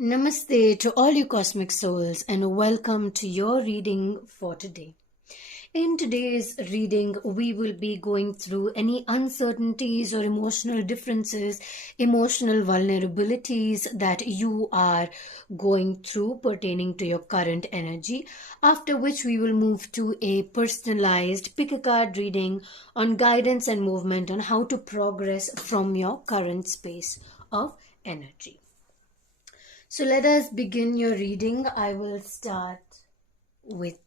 Namaste to all you cosmic souls and welcome to your reading for today. In today's reading, we will be going through any uncertainties or emotional differences, emotional vulnerabilities that you are going through pertaining to your current energy, after which we will move to a personalized pick a card reading on guidance and movement on how to progress from your current space of energy. So let us begin your reading. I will start with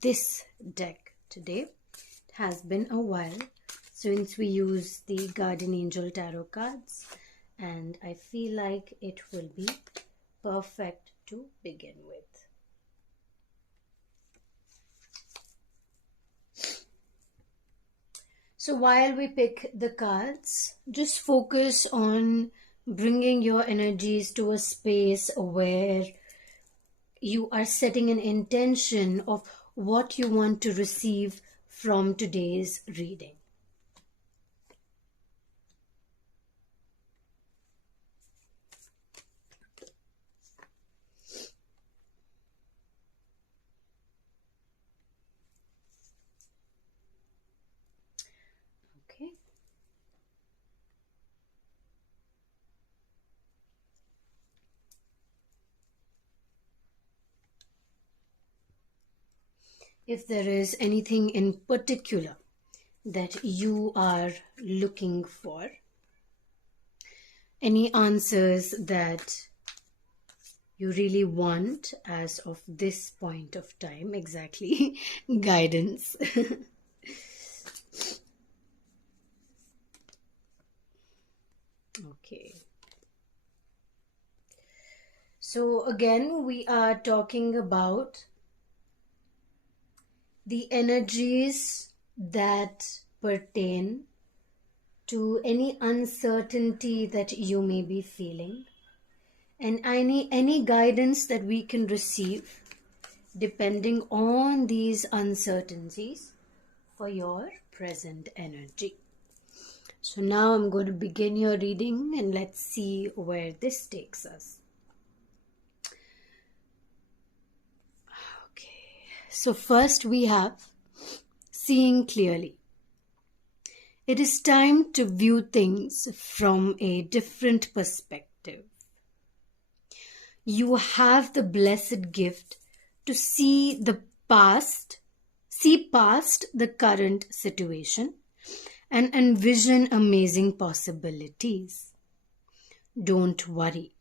this deck today. It has been a while since we use the Guardian Angel Tarot cards, and I feel like it will be perfect to begin with. So while we pick the cards, just focus on bringing your energies to a space where you are setting an intention of what you want to receive from today's reading. Okay. If there is anything in particular that you are looking for, any answers that you really want as of this point of time, exactly, guidance. Okay. So again, we are talking about the energies that pertain to any uncertainty that you may be feeling, and any guidance that we can receive depending on these uncertainties for your present energy. So now I'm going to begin your reading and let's see where this takes us. So first we have seeing clearly. It is time to view things from a different perspective. You have the blessed gift to see past the current situation and envision amazing possibilities. Don't worry.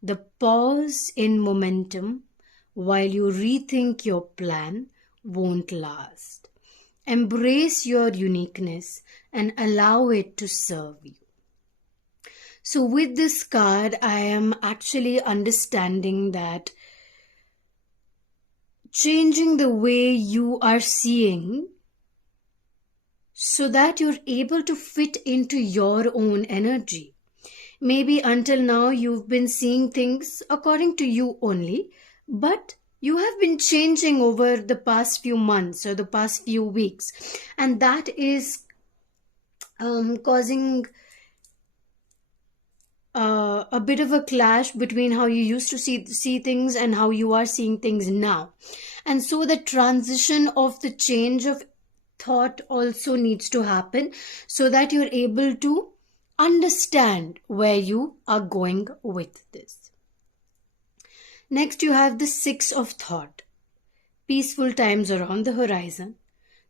The pause in momentum while you rethink your plan won't last. Embrace your uniqueness and allow it to serve you. So with this card, I am actually understanding that changing the way you are seeing so that you're able to fit into your own energy. Maybe until now you've been seeing things according to you only, but you have been changing over the past few months or the past few weeks, and that is causing a bit of a clash between how you used to see things and how you are seeing things now. And so the transition of the change of thought also needs to happen so that you're able to understand where you are going with this. Next, you have the Six of Thought. Peaceful times are on the horizon.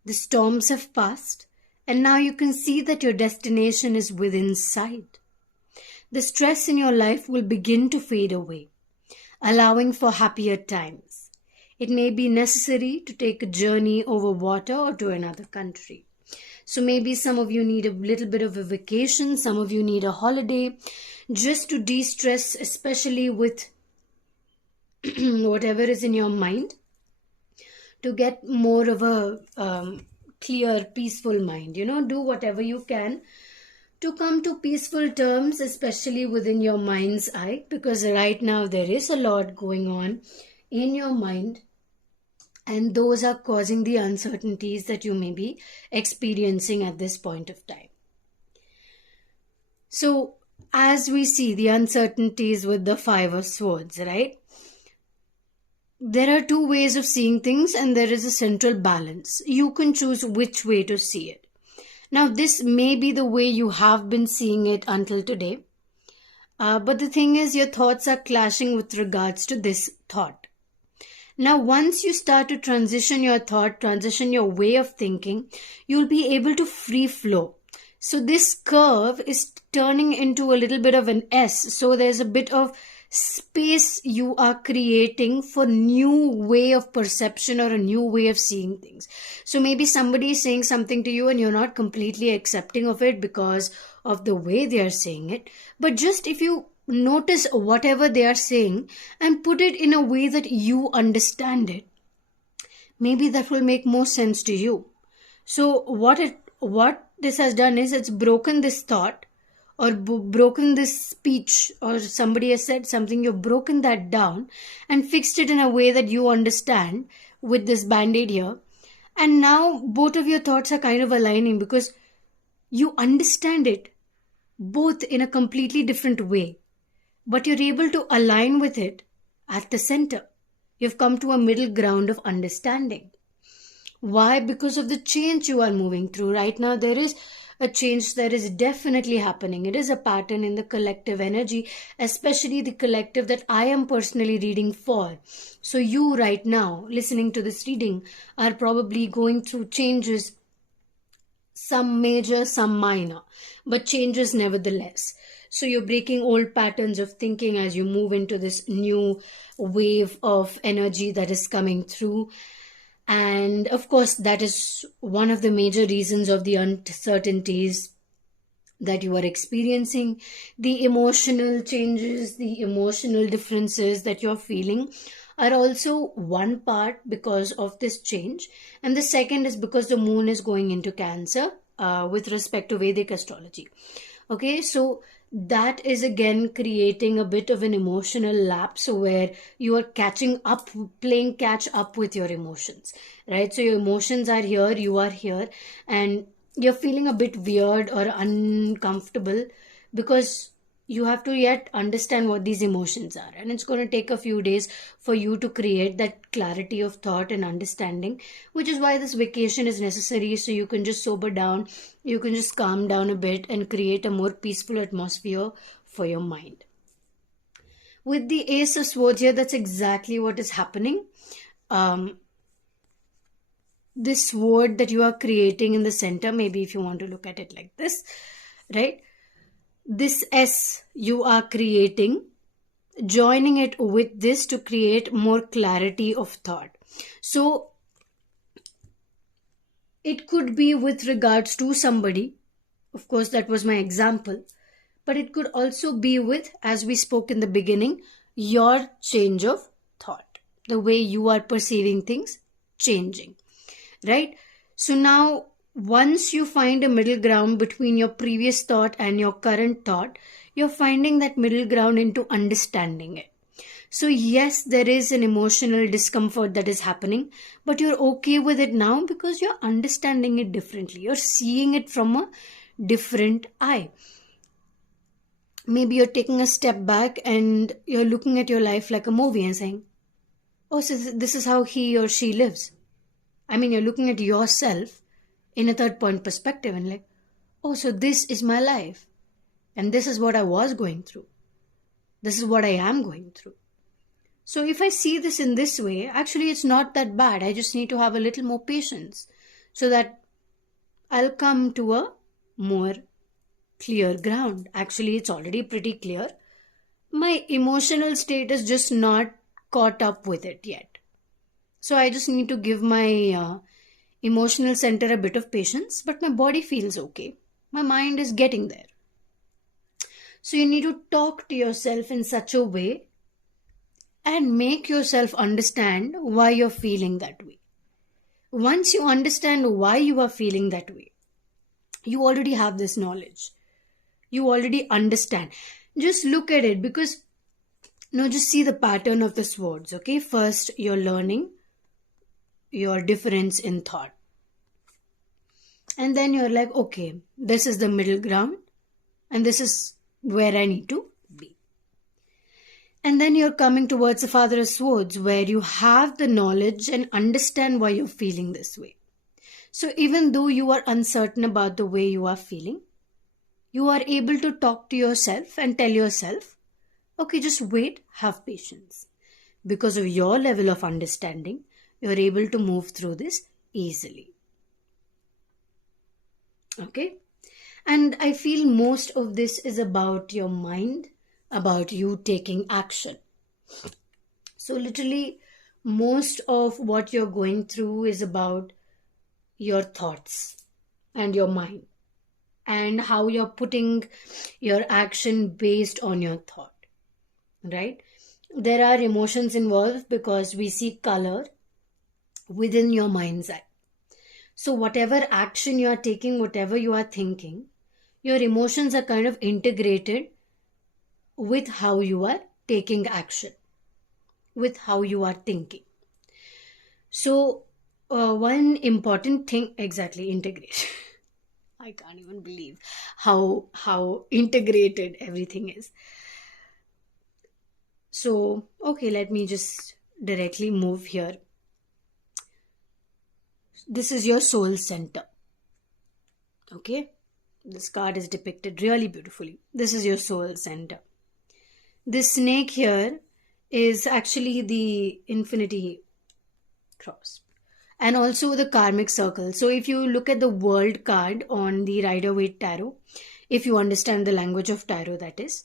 The storms have passed, and now you can see that your destination is within sight. The stress in your life will begin to fade away, allowing for happier times. It may be necessary to take a journey over water or to another country. So maybe some of you need a little bit of a vacation, some of you need a holiday, just to de-stress, especially with whatever is in your mind, to get more of a clear, peaceful mind. Do whatever you can to come to peaceful terms, especially within your mind's eye, because right now there is a lot going on in your mind, and those are causing the uncertainties that you may be experiencing at this point of time. So as we see the uncertainties with the Five of Swords, right? There are two ways of seeing things, and there is a central balance. You can choose which way to see it. Now, this may be the way you have been seeing it until today. But the thing is, your thoughts are clashing with regards to this thought. Now, once you start to transition your thought, transition your way of thinking, you'll be able to free flow. So this curve is turning into a little bit of an S. So there's a bit of space you are creating for new way of perception or a new way of seeing things. So maybe somebody is saying something to you and you're not completely accepting of it because of the way they are saying it. But just if you notice whatever they are saying and put it in a way that you understand it, maybe that will make more sense to you. So what this has done is it's broken this thought or broken this speech, or somebody has said something, you've broken that down and fixed it in a way that you understand with this band-aid here. And now both of your thoughts are kind of aligning because you understand it both in a completely different way, but you're able to align with it at the center. You've come to a middle ground of understanding. Why? Because of the change you are moving through. Right now, there is a change that is definitely happening. It is a pattern in the collective energy, especially the collective that I am personally reading for. So you right now, listening to this reading, are probably going through changes, some major, some minor, but changes nevertheless. So you're breaking old patterns of thinking as you move into this new wave of energy that is coming through. And of course, that is one of the major reasons of the uncertainties that you are experiencing. The emotional changes, the emotional differences that you're feeling are also one part because of this change. And the second is because the moon is going into Cancer with respect to Vedic astrology. Okay, so that is again creating a bit of an emotional lapse where you are catching up, playing catch up with your emotions, right? So your emotions are here, you are here, and you're feeling a bit weird or uncomfortable because you have to yet understand what these emotions are, and it's going to take a few days for you to create that clarity of thought and understanding, which is why this vacation is necessary, so you can just sober down, you can just calm down a bit and create a more peaceful atmosphere for your mind. With the Ace of Swords here, that's exactly what is happening. This word that you are creating in the center, maybe if you want to look at it like this, right? This S you are creating, joining it with this to create more clarity of thought. So it could be with regards to somebody, of course that was my example, but it could also be with, as we spoke in the beginning, your change of thought, the way you are perceiving things changing, right? So now once you find a middle ground between your previous thought and your current thought, you're finding that middle ground into understanding it. So yes, there is an emotional discomfort that is happening, but you're okay with it now because you're understanding it differently. You're seeing it from a different eye. Maybe you're taking a step back and you're looking at your life like a movie and saying, oh, so this is how he or she lives. I mean, you're looking at yourself in a third point perspective and like, oh, so this is my life. And this is what I was going through. This is what I am going through. So if I see this in this way, actually it's not that bad. I just need to have a little more patience so that I'll come to a more clear ground. Actually, it's already pretty clear. My emotional state is just not caught up with it yet. So I just need to give my emotional center a bit of patience, but my body feels okay. My mind is getting there. So you need to talk to yourself in such a way and make yourself understand why you're feeling that way. Once you understand why you are feeling that way, you already have this knowledge. You already understand. Just look at it because, just see the pattern of the swords, okay? First, you're learning your difference in thought. And then you're like, okay, this is the middle ground and this is where I need to be. And then you're coming towards the Father of Swords, where you have the knowledge and understand why you're feeling this way. So even though you are uncertain about the way you are feeling, you are able to talk to yourself and tell yourself, okay, just wait, have patience. Because of your level of understanding, you're able to move through this easily. Okay? And I feel most of this is about your mind, about you taking action. So literally, most of what you're going through is about your thoughts and your mind, and how you're putting your action based on your thought, right? There are emotions involved because we see color within your mind's eye. So whatever action you are taking, whatever you are thinking, your emotions are kind of integrated with how you are taking action, with how you are thinking. So one important thing, exactly, integration. I can't even believe how integrated everything is. So, okay, let me just directly move here. This is your soul center. Okay? This card is depicted really beautifully. This is your soul center. This snake here is actually the infinity cross, and also the karmic circle. So if you look at the world card on the Rider-Waite tarot, if you understand the language of tarot, that is,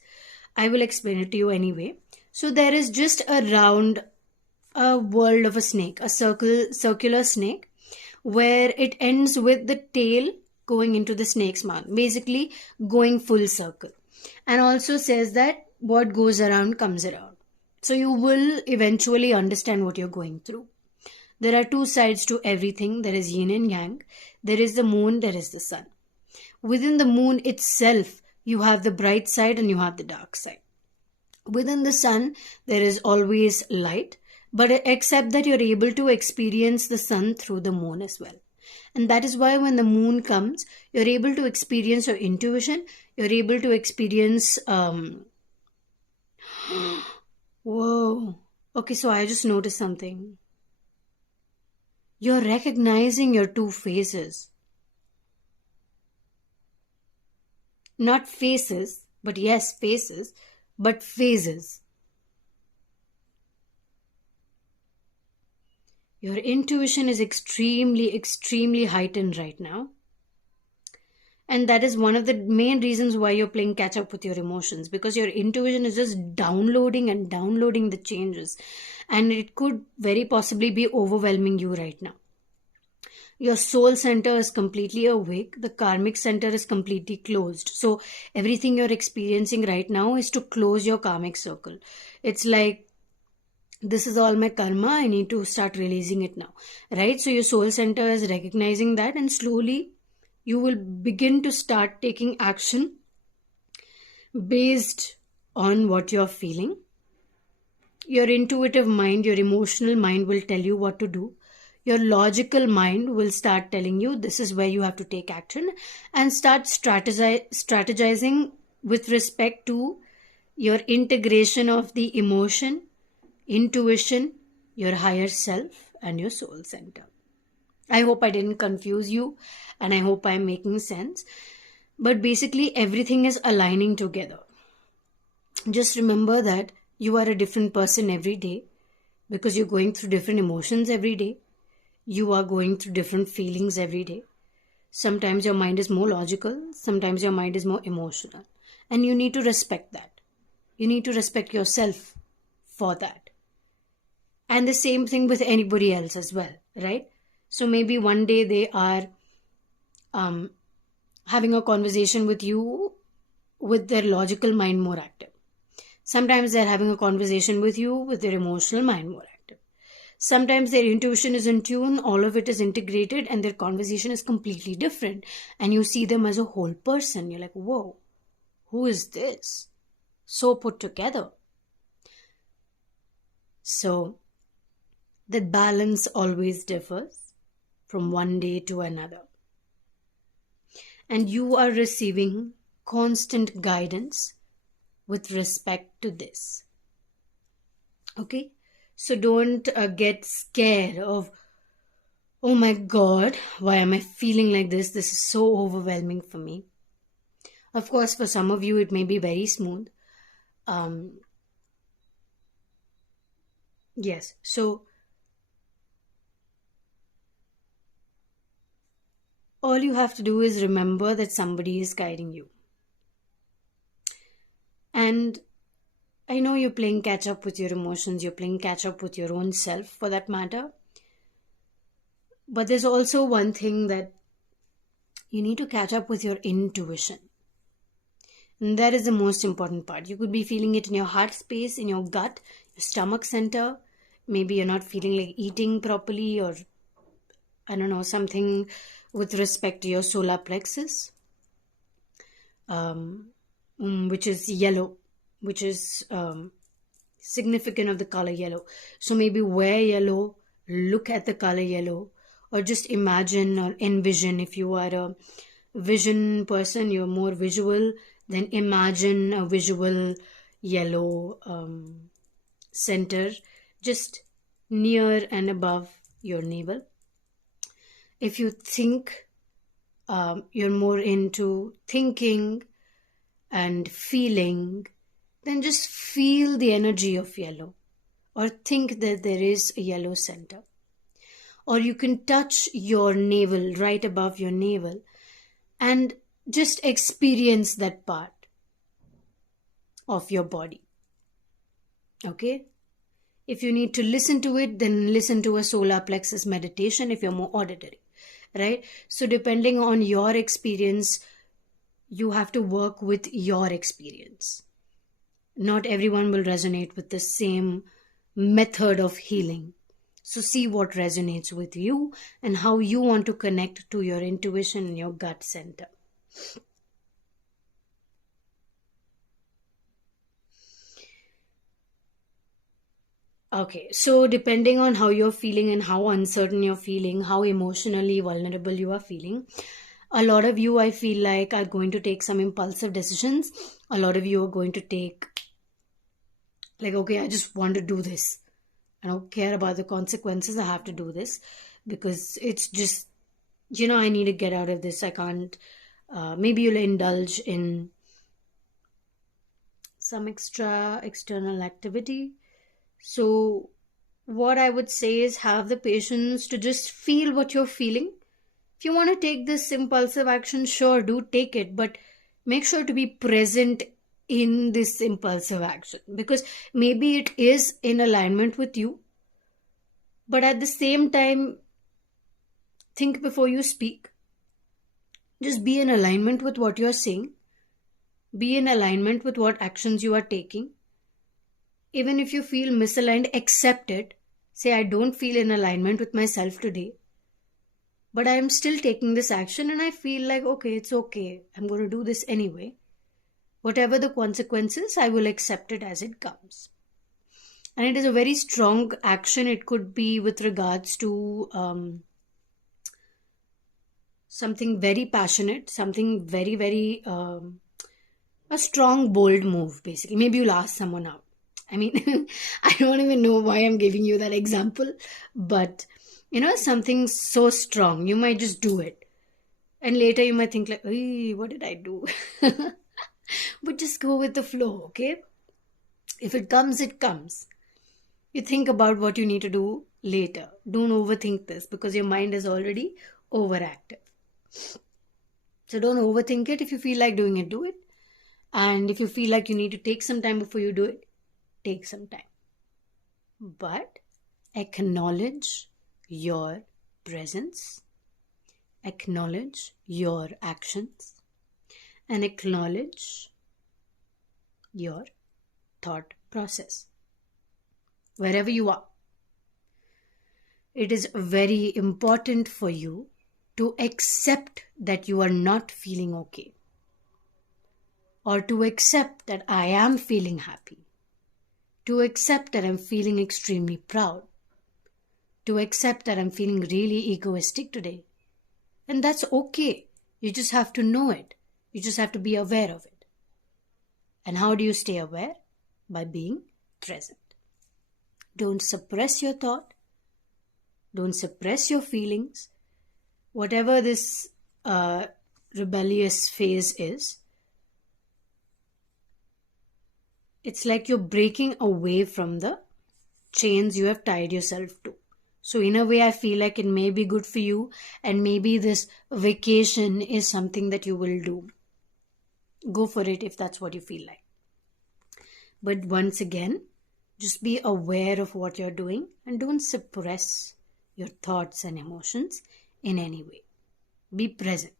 I will explain it to you anyway. So there is just a world of a snake, a circular snake, where it ends with the tail going into the snake's mouth, basically going full circle. And also says that what goes around comes around. So you will eventually understand what you're going through. There are two sides to everything. There is yin and yang. There is the moon, there is the sun. Within the moon itself, you have the bright side and you have the dark side. Within the sun, there is always light, but except that you're able to experience the sun through the moon as well. And that is why when the moon comes, you're able to experience your intuition, you're able to experience... Whoa. Okay, so I just noticed something. You're recognizing your two phases. Not faces, but yes, faces, but phases. Your intuition is extremely, extremely heightened right now. And that is one of the main reasons why you're playing catch up with your emotions, because your intuition is just downloading and downloading the changes. And it could very possibly be overwhelming you right now. Your soul center is completely awake. The karmic center is completely closed. So everything you're experiencing right now is to close your karmic circle. It's like, this is all my karma, I need to start releasing it now, right? So your soul center is recognizing that, and slowly you will begin to start taking action based on what you're feeling. Your intuitive mind, your emotional mind will tell you what to do. Your logical mind will start telling you this is where you have to take action, and start strategizing with respect to your integration of the emotion, intuition, your higher self, and your soul center. I hope I didn't confuse you, and I hope I'm making sense. But basically, everything is aligning together. Just remember that you are a different person every day, because you're going through different emotions every day. You are going through different feelings every day. Sometimes your mind is more logical, sometimes your mind is more emotional. And you need to respect that. You need to respect yourself for that. And the same thing with anybody else as well, right? So maybe one day they are having a conversation with you with their logical mind more active. Sometimes they're having a conversation with you with their emotional mind more active. Sometimes their intuition is in tune, all of it is integrated, and their conversation is completely different. And you see them as a whole person. You're like, whoa, who is this? So put together. So the balance always differs from one day to another. And you are receiving constant guidance with respect to this. Okay? So don't get scared of, oh my God, why am I feeling like this? This is so overwhelming for me. Of course, for some of you, it may be very smooth. Yes. So all you have to do is remember that somebody is guiding you. And I know you're playing catch up with your emotions, you're playing catch up with your own self for that matter. But there's also one thing that you need to catch up with your intuition. And that is the most important part. You could be feeling it in your heart space, in your gut, your stomach center. Maybe you're not feeling like eating properly, or I don't know, something with respect to your solar plexus, which is yellow, which is significant of the color yellow. So maybe wear yellow, look at the color yellow, or just imagine or envision. If you are a vision person, you're more visual, then imagine a visual yellow center just near and above your navel. If you think you're more into thinking and feeling, then just feel the energy of yellow, or think that there is a yellow center. Or you can touch your navel, right above your navel, and just experience that part of your body. Okay? If you need to listen to it, then listen to a solar plexus meditation if you're more auditory, right? So depending on your experience, you have to work with your experience. Not everyone will resonate with the same method of healing. So see what resonates with you and how you want to connect to your intuition and your gut center. Okay, so depending on how you're feeling and how uncertain you're feeling, how emotionally vulnerable you are feeling, a lot of you, I feel like, are going to take some impulsive decisions. A lot of you are going to take, like, okay, I just want to do this. I don't care about the consequences. I have to do this because it's just, I need to get out of this. I can't. Maybe you'll indulge in some extra external activity. So what I would say is have the patience to just feel what you're feeling. If you want to take this impulsive action, sure, do take it, but make sure to be present in this impulsive action, because maybe it is in alignment with you, but at the same time, think before you speak. Just be in alignment with what you're saying. Be in alignment with what actions you are taking. Even if you feel misaligned, accept it. Say, I don't feel in alignment with myself today, but I am still taking this action and I feel like, okay, it's okay. I'm going to do this anyway. Whatever the consequences, I will accept it as it comes. And it is a very strong action. It could be with regards to something very passionate, something very, very, a strong, bold move, basically. Maybe you'll ask someone out. I mean, I don't even know why I'm giving you that example, but something so strong, you might just do it. And later you might think like, hey, what did I do? But just go with the flow, okay? If it comes, it comes. You think about what you need to do later. Don't overthink this because your mind is already overactive. So don't overthink it. If you feel like doing it, do it. And if you feel like you need to take some time before you do it, take some time. But acknowledge your presence, acknowledge your actions, and acknowledge your thought process. Wherever you are, it is very important for you to accept that you are not feeling okay, or to accept that I am feeling happy, to accept that I'm feeling extremely proud, to accept that I'm feeling really egoistic today. And that's okay. You just have to know it. You just have to be aware of it. And how do you stay aware? By being present. Don't suppress your thought. Don't suppress your feelings. Whatever this rebellious phase is, it's like you're breaking away from the chains you have tied yourself to. So in a way, I feel like it may be good for you, and maybe this vacation is something that you will do. Go for it if that's what you feel like. But once again, just be aware of what you're doing and don't suppress your thoughts and emotions in any way. Be present.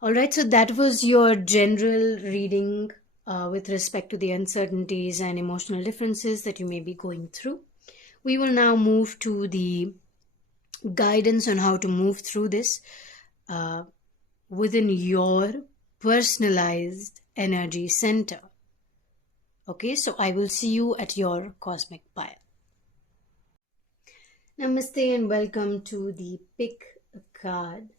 All right, so that was your general reading with respect to the uncertainties and emotional differences that you may be going through. We will now move to the guidance on how to move through this within your personalized energy center. Okay, so I will see you at your cosmic pile. Namaste and welcome to the pick a card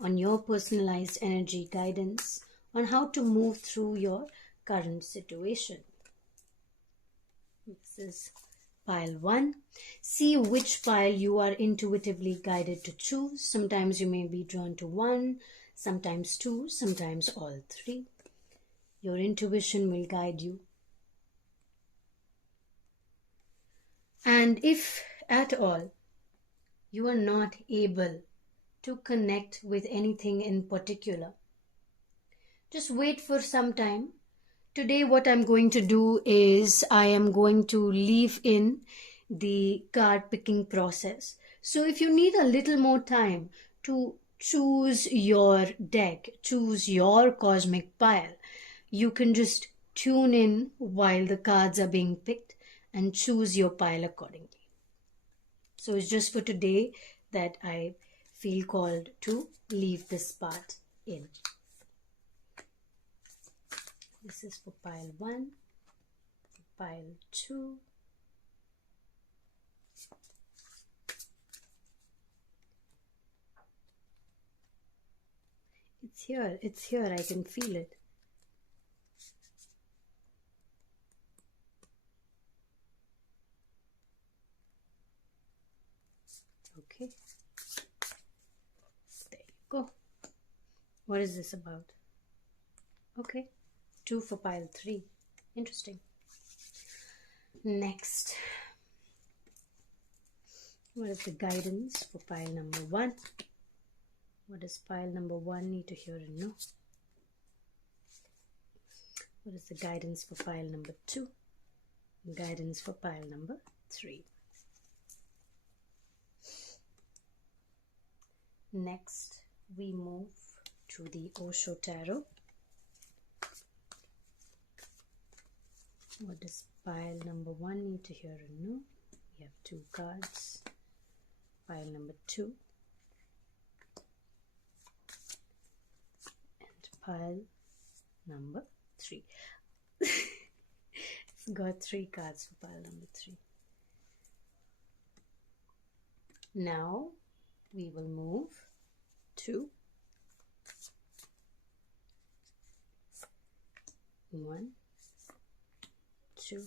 on your personalized energy guidance on how to move through your current situation. This is pile 1. See which pile you are intuitively guided to choose. Sometimes you may be drawn to 1, sometimes 2, sometimes all 3. Your intuition will guide you. And if at all you are not able to connect with anything in particular, just wait for some time. Today what I'm going to do is I am going to leave in the card picking process. So if you need a little more time to choose your deck, choose your cosmic pile, you can just tune in while the cards are being picked and choose your pile accordingly. So it's just for today that I feel called to leave this part in. This is for pile 1, pile 2, it's here, I can feel it. Okay, there you go. What is this about? Okay, 2 for pile 3. Interesting. Next, what is the guidance for pile number 1? What does pile number 1 need to hear and know? What is the guidance for pile number 2? Guidance for pile number 3. Next, we move to the Osho Tarot. What does pile number 1 need to hear and know? We have 2 cards. Pile number 2. And pile number 3. It's got 3 cards for pile number 3. Now, we will move to 1, 2,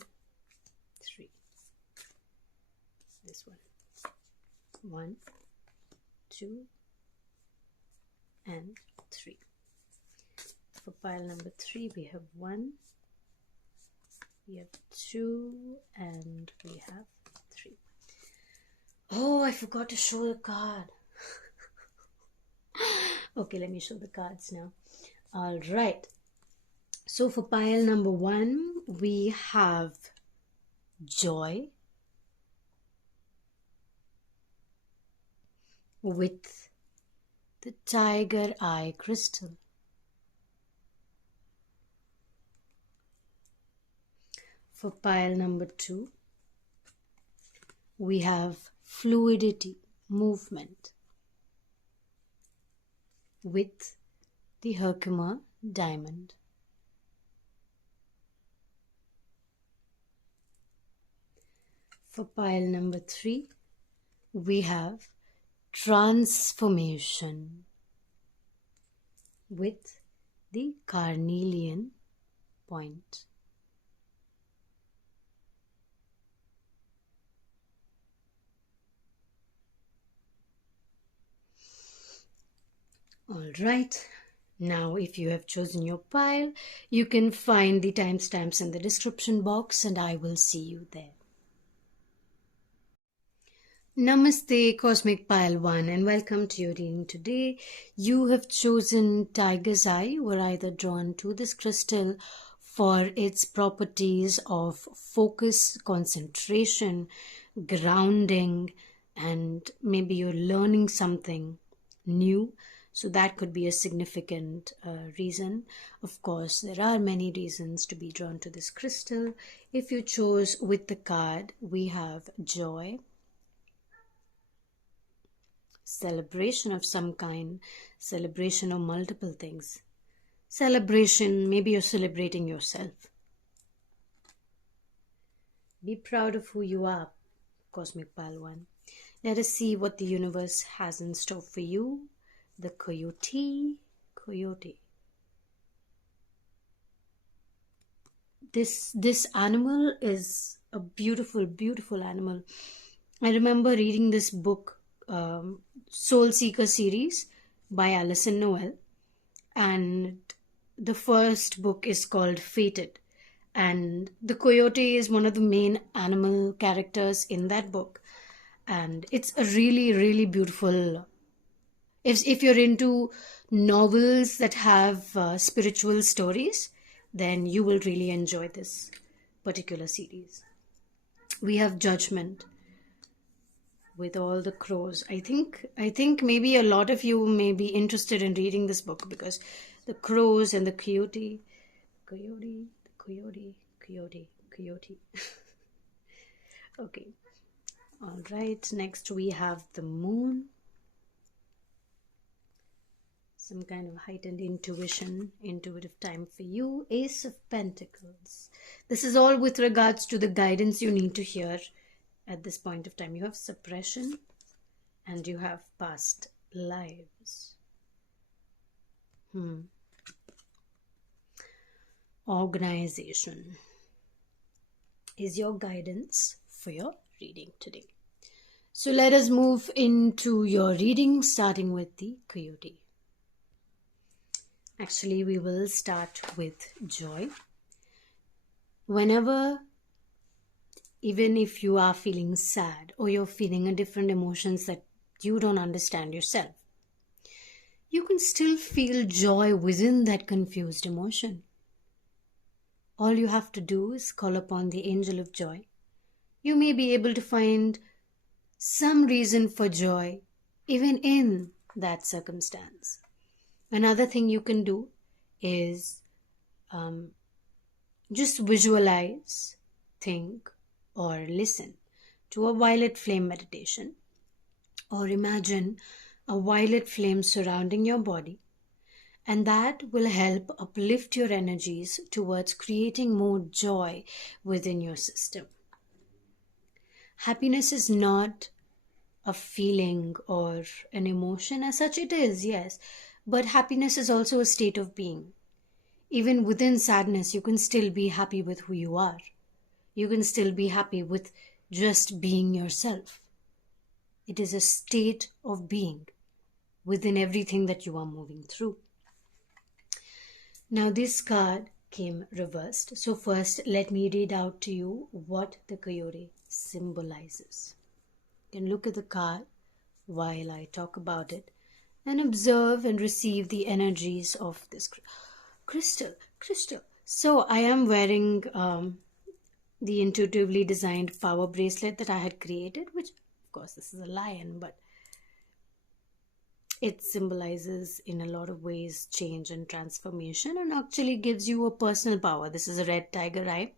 3. This one. 1, 2, and 3. For pile number 3, we have 1, we have 2, and we have 3. Oh, I forgot to show the card. Okay, let me show the cards now. All right. So for pile number 1, we have joy with the tiger eye crystal. For pile number 2, we have fluidity, movement with the Herkimer diamond. For pile number 3, we have transformation with the carnelian point. All right. Now, if you have chosen your pile, you can find the timestamps in the description box and I will see you there. Namaste, Cosmic Pile 1, and welcome to your reading today. You have chosen Tiger's Eye. You were either drawn to this crystal for its properties of focus, concentration, grounding, and maybe you're learning something new. So that could be a significant reason. Of course, there are many reasons to be drawn to this crystal. If you chose with the card, we have joy, celebration of some kind, celebration of multiple things. Celebration, maybe you're celebrating yourself. Be proud of who you are, Cosmic Pile 1. Let us see what the universe has in store for you. The coyote. This animal is a beautiful, beautiful animal. I remember reading this book, Soul Seeker series by Alison Noel, and the first book is called Fated, and the coyote is one of the main animal characters in that book, and it's a really, really beautiful. If you're into novels that have spiritual stories, then you will really enjoy this particular series. We have Judgment with all the crows. I think maybe a lot of you may be interested in reading this book because the crows and the coyote. Okay. All right. Next we have the moon. Some kind of heightened intuitive time for you. Ace of Pentacles. This is all with regards to the guidance you need to hear at this point of time. You have suppression and you have past lives. Organization is your guidance for your reading today. So let us move into your reading, starting with the coyote. Actually, we will start with joy. Whenever, even if you are feeling sad or you're feeling a different emotions that you don't understand yourself, you can still feel joy within that confused emotion. All you have to do is call upon the angel of joy. You may be able to find some reason for joy even in that circumstance. Another thing you can do is just visualize, think, or listen to a violet flame meditation, or imagine a violet flame surrounding your body, and that will help uplift your energies towards creating more joy within your system. Happiness is not a feeling or an emotion as such. It is, yes, but happiness is also a state of being. Even within sadness, you can still be happy with who you are. You can still be happy with just being yourself. It is a state of being within everything that you are moving through. Now this card came reversed. So first, let me read out to you what the coyote symbolizes. You can look at the card while I talk about it and observe and receive the energies of this crystal. So I am wearing the intuitively designed power bracelet that I had created, which of course this is a lion, but it symbolizes in a lot of ways change and transformation, and actually gives you a personal power. This is a red tiger eye.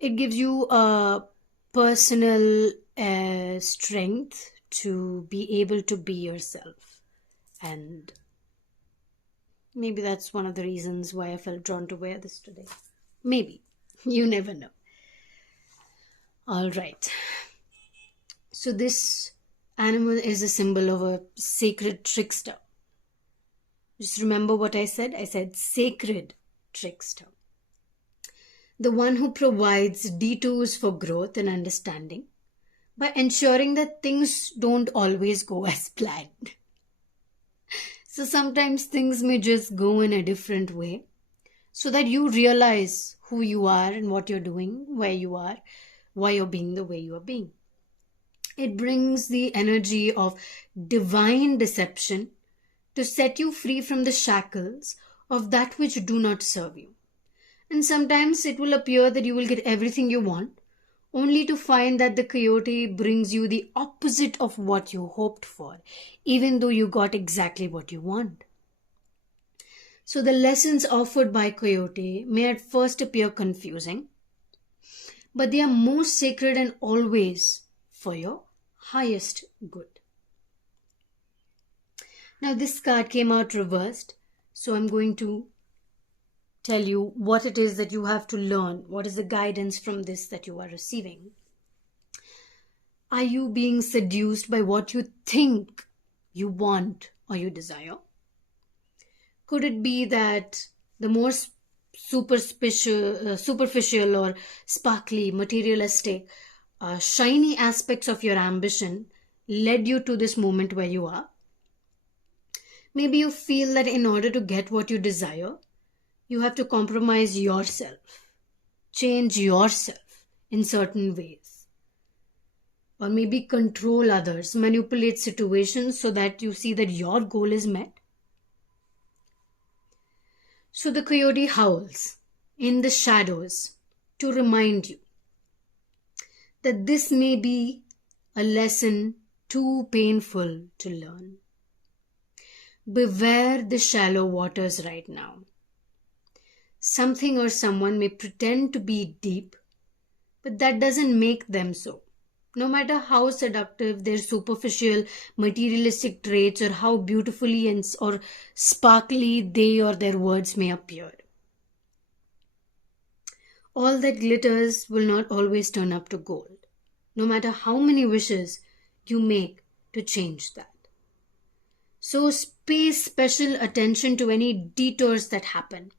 It gives you a personal strength to be able to be yourself, and maybe that's one of the reasons why I felt drawn to wear this today. Maybe. You never know. All right. So this animal is a symbol of a sacred trickster. Just remember what I said. I said sacred trickster. The one who provides detours for growth and understanding by ensuring that things don't always go as planned. So sometimes things may just go in a different way so that you realize who you are and what you're doing, where you are, why you're being the way you are being. It brings the energy of divine deception to set you free from the shackles of that which do not serve you. And sometimes it will appear that you will get everything you want, only to find that the coyote brings you the opposite of what you hoped for, even though you got exactly what you want. So the lessons offered by coyote may at first appear confusing, but they are most sacred and always for your highest good. Now this card came out reversed, so I'm going to tell you what it is that you have to learn. What is the guidance from this that you are receiving? Are you being seduced by what you think you want or you desire? Could it be that the more superficial or sparkly, materialistic, shiny aspects of your ambition led you to this moment where you are? Maybe you feel that in order to get what you desire, you have to compromise yourself, change yourself in certain ways, or maybe control others, manipulate situations so that you see that your goal is met. So the coyote howls in the shadows to remind you that this may be a lesson too painful to learn. Beware the shallow waters right now. Something or someone may pretend to be deep, but that doesn't make them so. No matter how seductive their superficial materialistic traits or how beautifully or sparkly they or their words may appear. All that glitters will not always turn up to gold, no matter how many wishes you make to change that. So pay special attention to any detours that happen,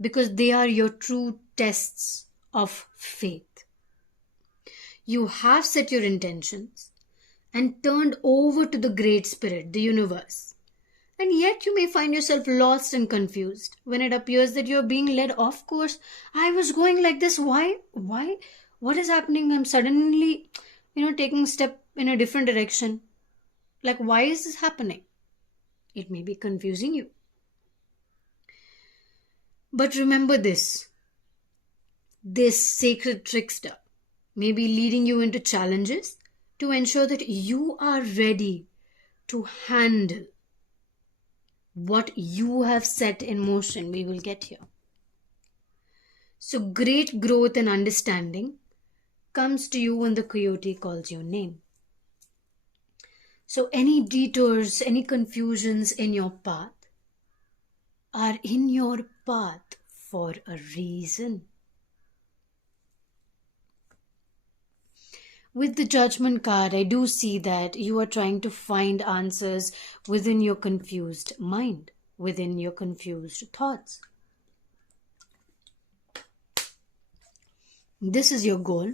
because they are your true tests of faith. You have set your intentions and turned over to the Great Spirit, the universe. And yet you may find yourself lost and confused when it appears that you're being led off course. I was going like this. Why? What is happening? I'm suddenly, taking a step in a different direction. Like, why is this happening? It may be confusing you. But remember this sacred trickster may be leading you into challenges to ensure that you are ready to handle what you have set in motion. We will get here. So great growth and understanding comes to you when the coyote calls your name. So any detours, any confusions in your path are in your path for a reason. With the Judgment card, I do see that you are trying to find answers within your confused mind, within your confused thoughts. This is your goal.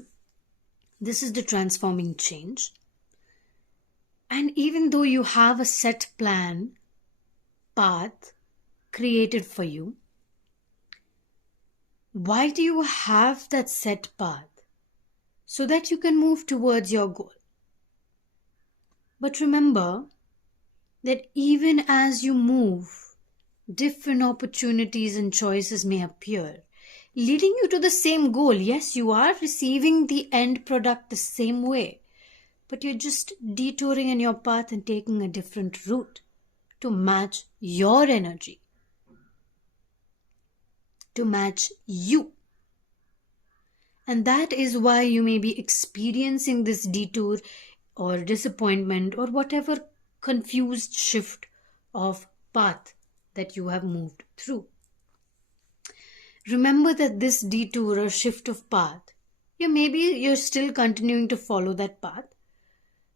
This is the transforming change. And even though you have a set plan, path created for you, why do you have that set path? So that you can move towards your goal. But remember that even as you move, different opportunities and choices may appear, leading you to the same goal. Yes, you are receiving the end product the same way, but you're just detouring in your path and taking a different route to match your energy, to match you. And that is why you may be experiencing this detour or disappointment or whatever confused shift of path that you have moved through. Remember that this detour or shift of path, you're still continuing to follow that path,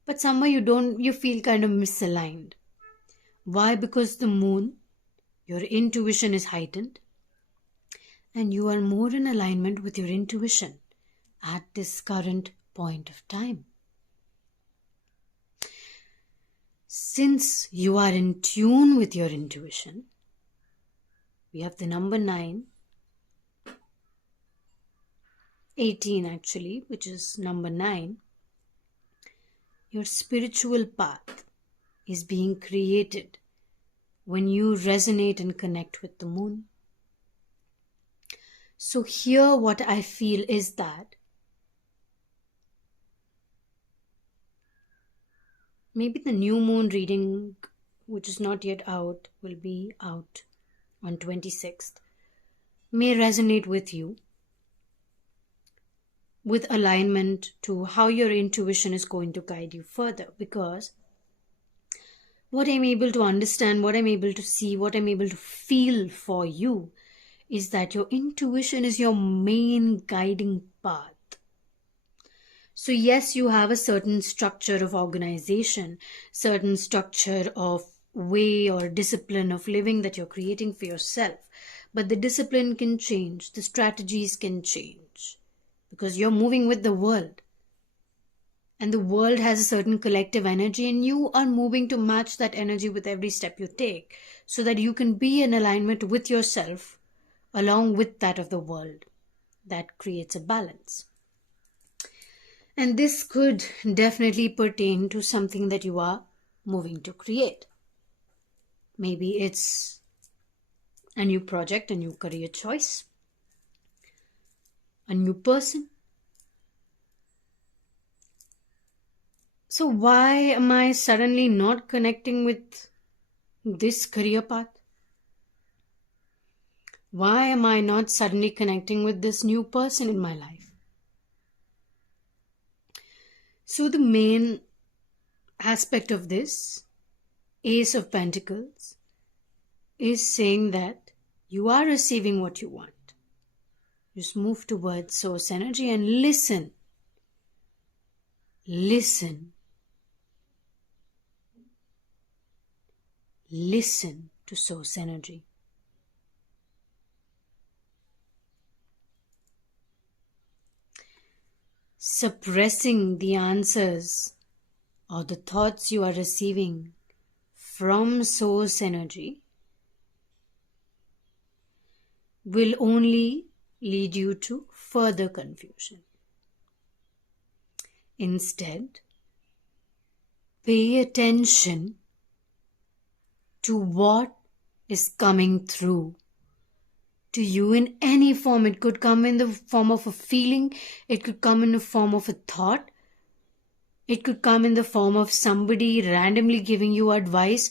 but somewhere you feel kind of misaligned. Why? Because the moon, your intuition is heightened, and you are more in alignment with your intuition at this current point of time. Since you are in tune with your intuition, we have the number 9, 18 actually, which is number 9. Your spiritual path is being created when you resonate and connect with the moon. So here what I feel is that maybe the new moon reading, which is not yet out, will be out on 26th, may resonate with you with alignment to how your intuition is going to guide you further. Because what I'm able to understand, what I'm able to see, what I'm able to feel for you is that your intuition is your main guiding path. So yes, you have a certain structure of organization, certain structure of way or discipline of living that you're creating for yourself. But the discipline can change, the strategies can change, because you're moving with the world. And the world has a certain collective energy, and you are moving to match that energy with every step you take, so that you can be in alignment with yourself along with that of the world. That creates a balance. And this could definitely pertain to something that you are moving to create. Maybe it's a new project, a new career choice, a new person. So why am I suddenly not connecting with this career path? Why am I not suddenly connecting with this new person in my life? So the main aspect of this, Ace of Pentacles, is saying that you are receiving what you want. Just move towards source energy and listen. Listen. Listen to source energy. Suppressing the answers or the thoughts you are receiving from source energy will only lead you to further confusion. Instead, pay attention to what is coming through to you in any form. It could come in the form of a feeling, it could come in the form of a thought, it could come in the form of somebody randomly giving you advice,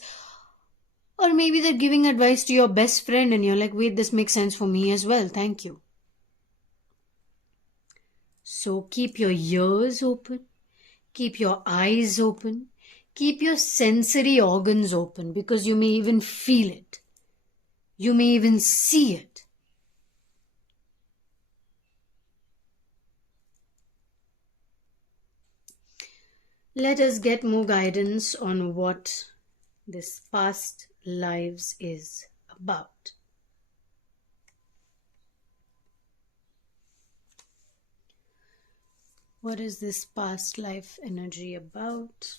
or maybe they're giving advice to your best friend and you're like, wait, this makes sense for me as well, thank you. So keep your ears open, keep your eyes open, keep your sensory organs open, because you may even feel it, you may even see it. Let us get more guidance on what this past lives is about. What is this past life energy about?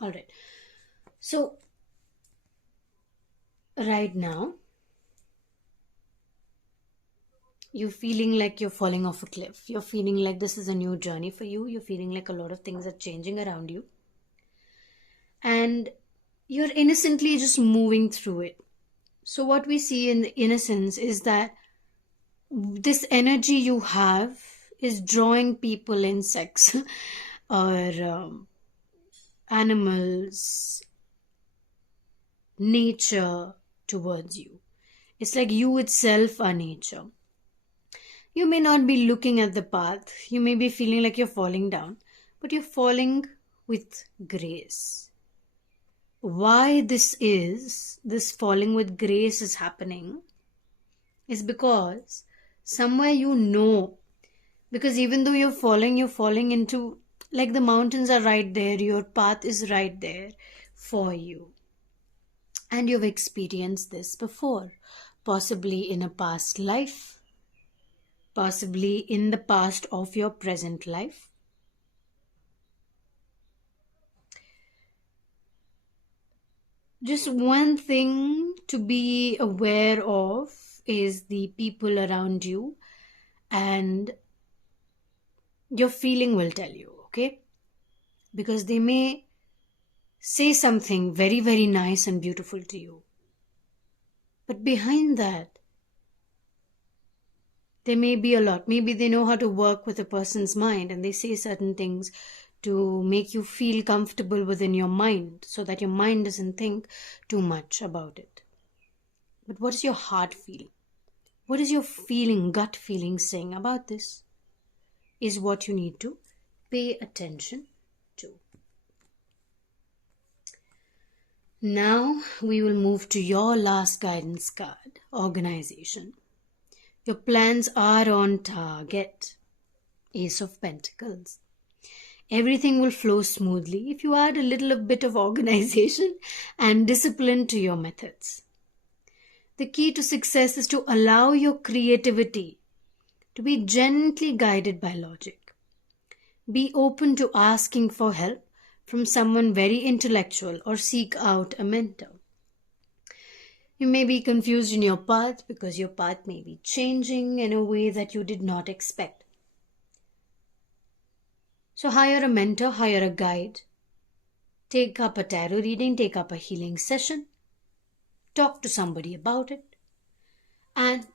All right. So, right now, you're feeling like you're falling off a cliff. You're feeling like this is a new journey for you. You're feeling like a lot of things are changing around you. And you're innocently just moving through it. So what we see in the innocence is that this energy you have is drawing people, insects, or animals, nature towards you. It's like you itself are nature. You may not be looking at the path. You may be feeling like you're falling down, but you're falling with grace. Why this falling with grace is happening is because somewhere you know, because even though you're falling into, like, the mountains are right there, your path is right there for you. And you've experienced this before, possibly in a past life, possibly in the past of your present life. Just one thing to be aware of is the people around you, and your feeling will tell you, okay? Because they may say something very, very nice and beautiful to you, but behind that, there may be a lot. Maybe they know how to work with a person's mind and they say certain things to make you feel comfortable within your mind so that your mind doesn't think too much about it. But what is your heart feeling? What is your feeling, gut feeling saying about this? Is what you need to pay attention to. Now we will move to your last guidance card, organization. Your plans are on target. Ace of Pentacles. Everything will flow smoothly if you add a little bit of organization and discipline to your methods. The key to success is to allow your creativity to be gently guided by logic. Be open to asking for help from someone very intellectual or seek out a mentor. You may be confused in your path because your path may be changing in a way that you did not expect. So hire a mentor, hire a guide. Take up a tarot reading, take up a healing session. Talk to somebody about it. And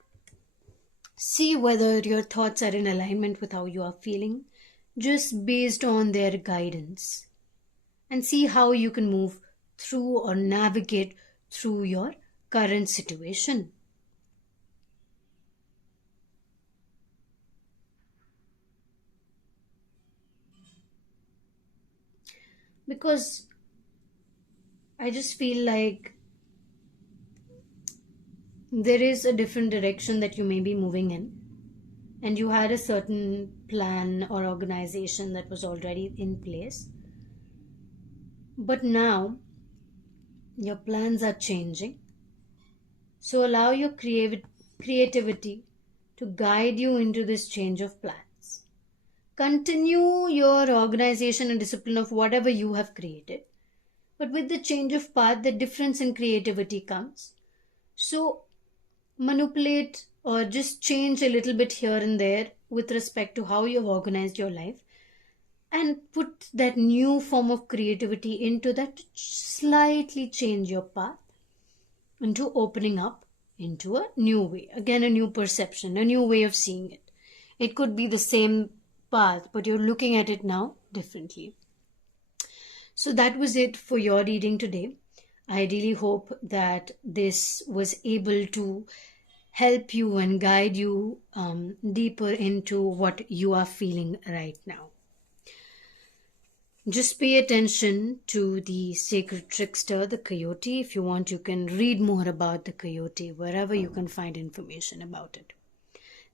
see whether your thoughts are in alignment with how you are feeling, just based on their guidance. And see how you can move through or navigate through your current situation. Because I just feel like there is a different direction that you may be moving in, and you had a certain plan or organization that was already in place. But now your plans are changing. So allow your creativity to guide you into this change of plans. Continue your organization and discipline of whatever you have created. But with the change of path, the difference in creativity comes. So manipulate or just change a little bit here and there with respect to how you've organized your life, and put that new form of creativity into that to slightly change your path into opening up into a new way. Again, a new perception, a new way of seeing it. It could be the same path, but you're looking at it now differently. So that was it for your reading today. I really hope that this was able to help you and guide you deeper into what you are feeling right now. Just pay attention to the sacred trickster, the coyote. If you want, you can read more about the coyote wherever you can find information about it.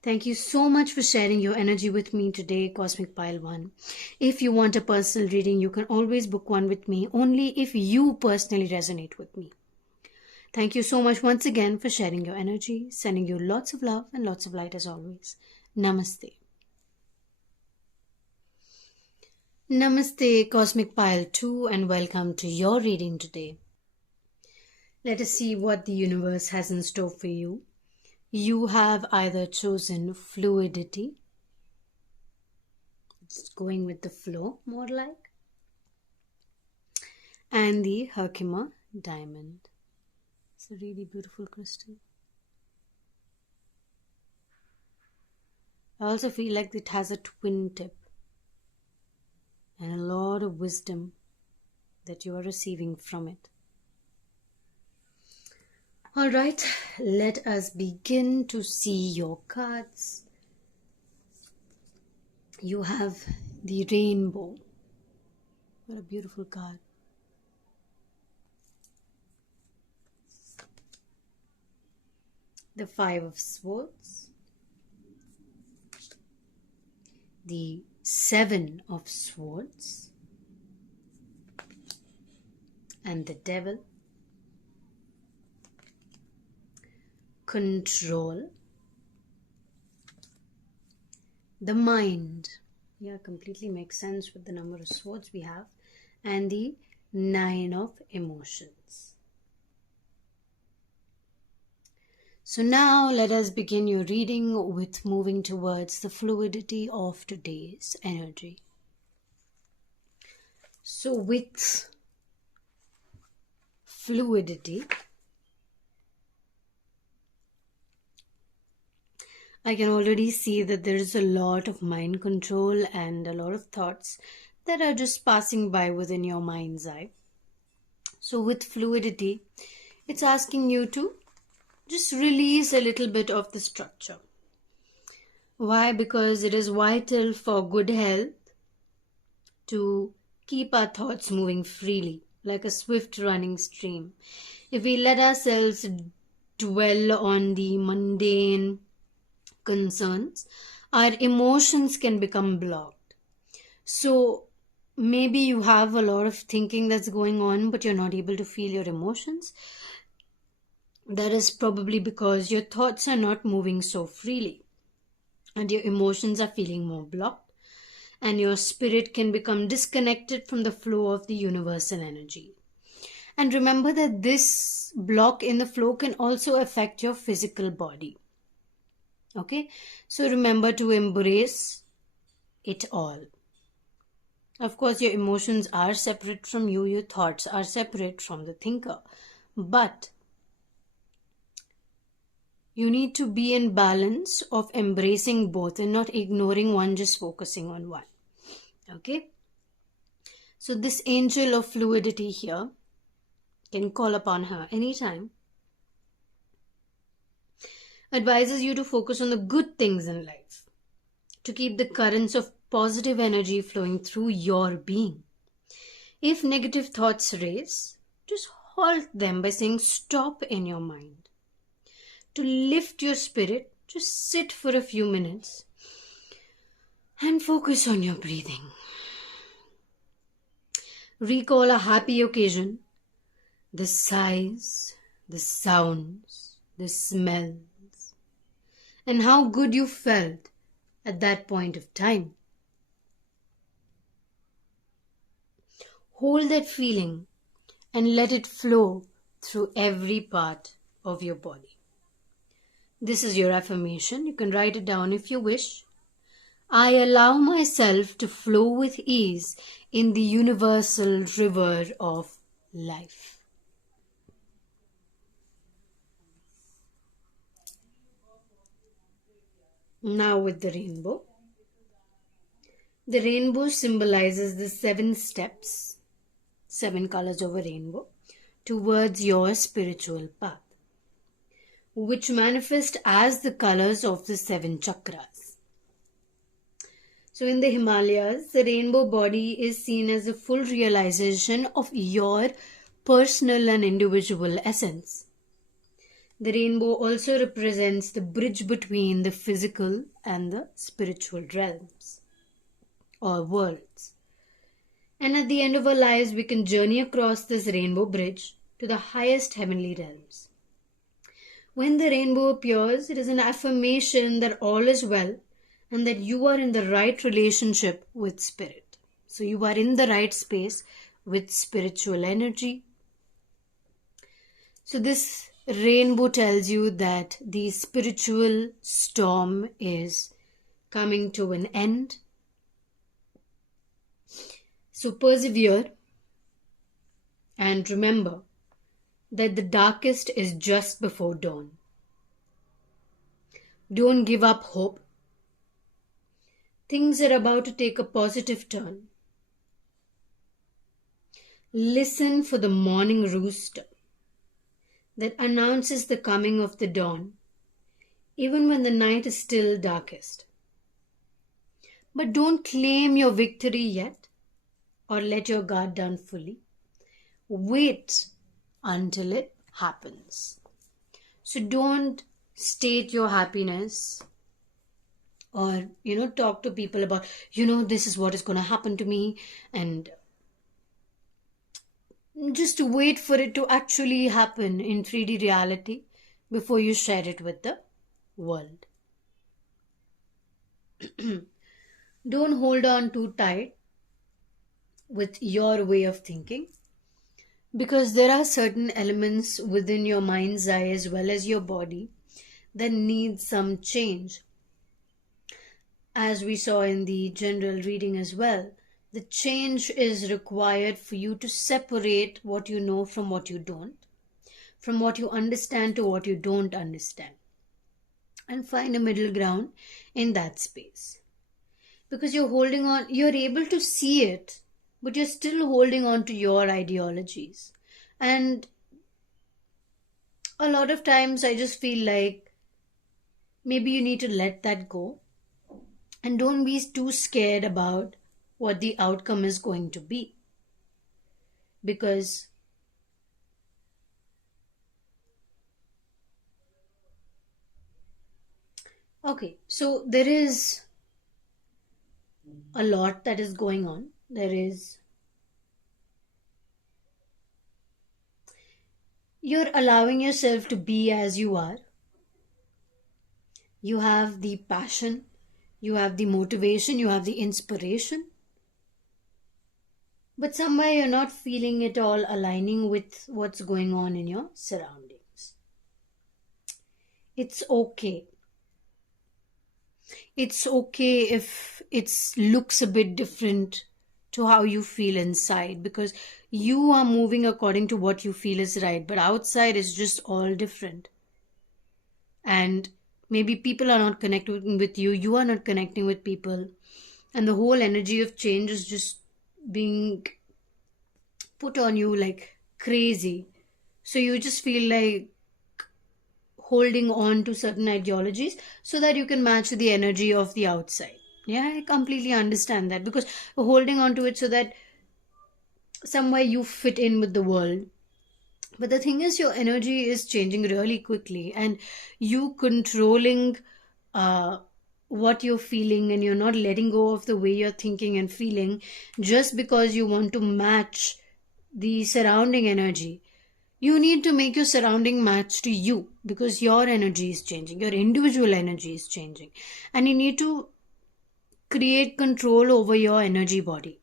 Thank you so much for sharing your energy with me today, Cosmic Pile 1. If you want a personal reading, you can always book one with me, only if you personally resonate with me. Thank you so much once again for sharing your energy, sending you lots of love and lots of light as always. Namaste. Namaste, Cosmic Pile 2, and welcome to your reading today. Let us see what the universe has in store for you. You have either chosen fluidity, just going with the flow, more like, and the Herkimer diamond. It's a really beautiful crystal. I also feel like it has a twin tip and a lot of wisdom that you are receiving from it. Alright, let us begin to see your cards. You have the rainbow. What a beautiful card. the Five of Swords, the Seven of Swords, and the Devil. Control, the mind. Yeah, completely makes sense with the number of swords we have. And the Nine of Emotions. So now let us begin your reading with moving towards the fluidity of today's energy. So with fluidity, I can already see that there is a lot of mind control and a lot of thoughts that are just passing by within your mind's eye. So with fluidity, it's asking you to just release a little bit of the structure. Why? Because it is vital for good health to keep our thoughts moving freely, like a swift running stream. If we let ourselves dwell on the mundane concerns, our emotions can become blocked. So maybe you have a lot of thinking that's going on, but you're not able to feel your emotions. That is probably because your thoughts are not moving so freely and your emotions are feeling more blocked, and your spirit can become disconnected from the flow of the universal energy. And remember that this block in the flow can also affect your physical body. Okay, so remember to embrace it all. Of course, your emotions are separate from you, your thoughts are separate from the thinker, but you need to be in balance of embracing both and not ignoring one, just focusing on one. Okay, so this angel of fluidity here, can call upon her anytime, advises you to focus on the good things in life, to keep the currents of positive energy flowing through your being. If negative thoughts race, just halt them by saying stop in your mind. To lift your spirit, just sit for a few minutes and focus on your breathing. Recall a happy occasion, the sights, the sounds, the smells, and how good you felt at that point of time. Hold that feeling and let it flow through every part of your body. This is your affirmation. You can write it down if you wish. I allow myself to flow with ease in the universal river of life. Now with the rainbow. The rainbow symbolizes the 7 steps, 7 colors of a rainbow, towards your spiritual path, which manifest as the colors of the 7 chakras. So in the Himalayas, the rainbow body is seen as a full realization of your personal and individual essence. The rainbow also represents the bridge between the physical and the spiritual realms or worlds. And at the end of our lives, we can journey across this rainbow bridge to the highest heavenly realms. When the rainbow appears, it is an affirmation that all is well and that you are in the right relationship with spirit. So you are in the right space with spiritual energy. So this rainbow tells you that the spiritual storm is coming to an end. So persevere and remember that the darkest is just before dawn. Don't give up hope. Things are about to take a positive turn. Listen for the morning rooster that announces the coming of the dawn, even when the night is still darkest. But don't claim your victory yet or let your guard down fully. Wait until it happens. So don't state your happiness, or talk to people about, this is what is going to happen to me, and just wait for it to actually happen in 3D reality before you share it with the world. Don't hold on too tight with your way of thinking, because there are certain elements within your mind's eye as well as your body that need some change. As we saw in the general reading as well, the change is required for you to separate what you know from what you don't, from what you understand to what you don't understand, and find a middle ground in that space. Because you're holding on, you're able to see it, but you're still holding on to your ideologies. And a lot of times I just feel like maybe you need to let that go, and don't be too scared about what the outcome is going to be. Because okay, so there is a lot that is going on. You're allowing yourself to be as you are. You have the passion, you have the motivation, you have the inspiration, but somewhere you're not feeling it all aligning with what's going on in your surroundings. It's okay. It's okay if it looks a bit different to how you feel inside, because you are moving according to what you feel is right, but outside is just all different. And maybe people are not connecting with you, you are not connecting with people, and the whole energy of change is just being put on you like crazy. So you just feel like holding on to certain ideologies so that you can match the energy of the outside. Yeah, I completely understand that, because you're holding on to it so that somewhere you fit in with the world. But the thing is, your energy is changing really quickly, and you controlling what you're feeling, and you're not letting go of the way you're thinking and feeling just because you want to match the surrounding energy. You need to make your surrounding match to you, because your energy is changing, your individual energy is changing, and you need to create control over your energy body.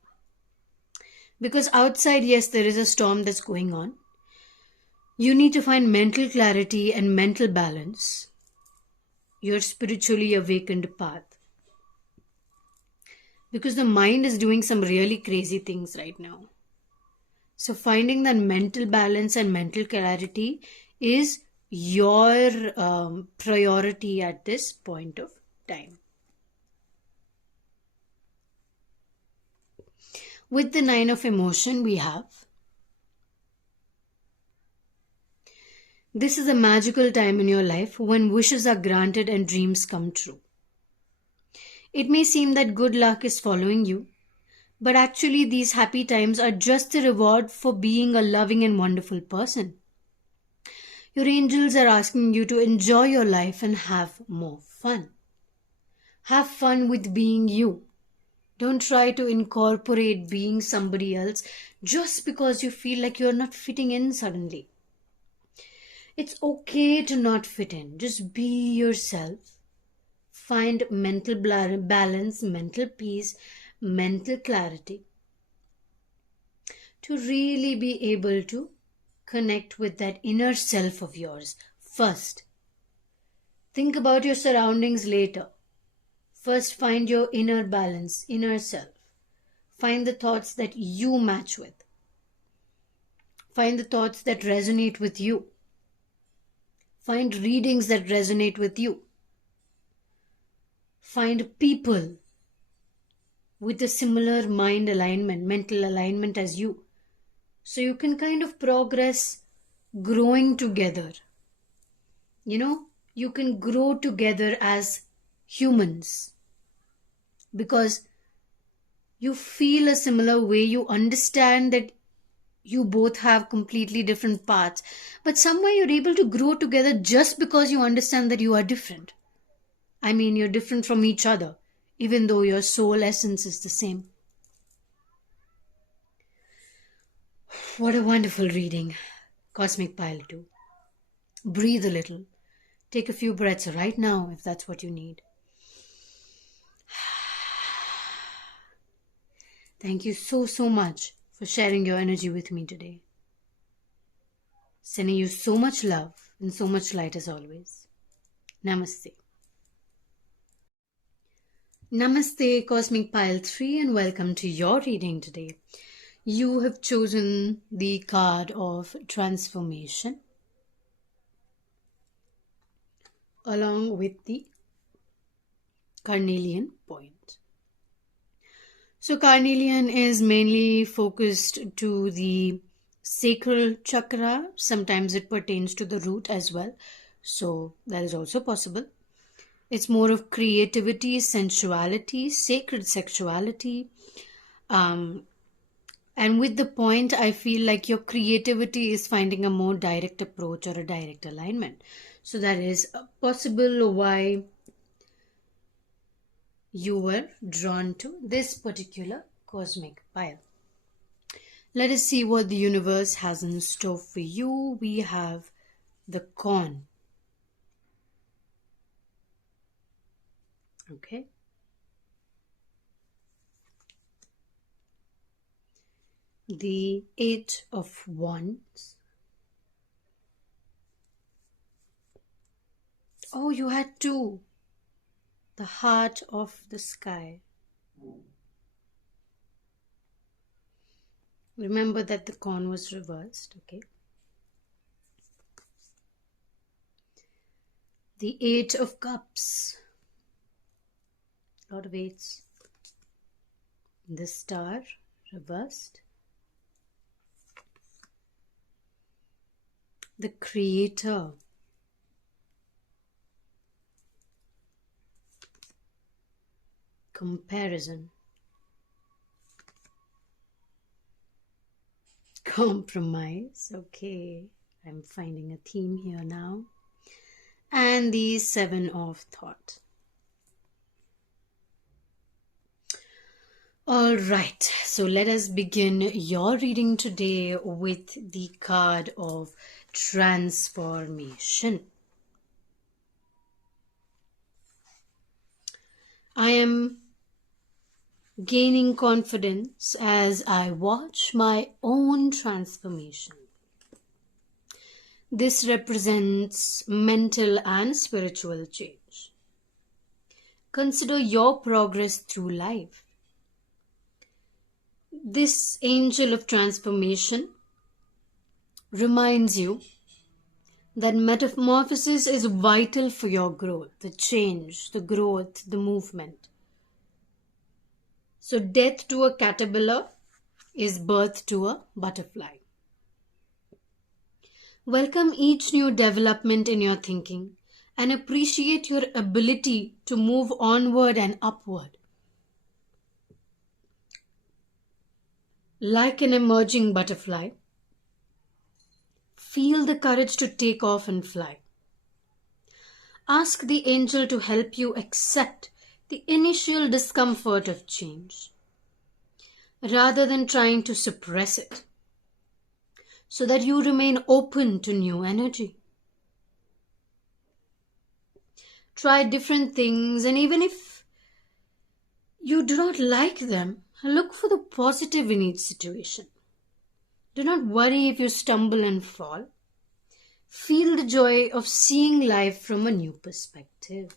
Because outside, yes, there is a storm that's going on. You need to find mental clarity and mental balance, your spiritually awakened path. Because the mind is doing some really crazy things right now. So finding that mental balance and mental clarity is your priority at this point of time. With the 9 of emotion, we have, this is a magical time in your life when wishes are granted and dreams come true. It may seem that good luck is following you, but actually these happy times are just a reward for being a loving and wonderful person. Your angels are asking you to enjoy your life and have more fun. Have fun with being you. Don't try to incorporate being somebody else just because you feel like you're not fitting in suddenly. It's okay to not fit in. Just be yourself. Find mental balance, mental peace, mental clarity to really be able to connect with that inner self of yours first. Think about your surroundings later. First, find your inner balance, inner self. Find the thoughts that you match with. Find the thoughts that resonate with you. Find readings that resonate with you. Find people with a similar mind alignment, mental alignment as you. So you can kind of progress growing together. You can grow together as humans, because you feel a similar way, you understand that You both have completely different paths, but somewhere you're able to grow together just because you understand that you are different. I mean, you're different from each other, even though your soul essence is the same. What a wonderful reading, Cosmic Pile 2. Breathe a little. Take a few breaths right now if that's what you need. Thank you so much for sharing your energy with me today. Sending you so much love and so much light as always. Namaste. Namaste, Cosmic Pile 3, and welcome to your reading today. You have chosen the card of transformation along with the carnelian point. So carnelian is mainly focused to the sacral chakra. Sometimes it pertains to the root as well. So that is also possible. It's more of creativity, sensuality, sacred sexuality. And with the point, I feel like your creativity is finding a more direct approach or a direct alignment. So that is possible why you were drawn to this particular cosmic pile. Let us see what the universe has in store for you. We have the corn. Okay. The Eight of Wands. Oh, you had two. The Heart of the Sky. Remember that the corn was reversed, okay? The Eight of Cups. A lot of eights. The Star reversed. The Creator. Comparison. Compromise. Okay, I'm finding a theme here now. And the Seven of Thought. All right, so let us begin your reading today with the card of transformation. I am gaining confidence as I watch my own transformation. This represents mental and spiritual change. Consider your progress through life. This angel of transformation reminds you that metamorphosis is vital for your growth, the change, the growth, the movement. So death to a caterpillar is birth to a butterfly. Welcome each new development in your thinking and appreciate your ability to move onward and upward. Like an emerging butterfly, feel the courage to take off and fly. Ask the angel to help you accept the initial discomfort of change, rather than trying to suppress it, so that you remain open to new energy. Try different things, and even if you do not like them, look for the positive in each situation. Do not worry if you stumble and fall. Feel the joy of seeing life from a new perspective.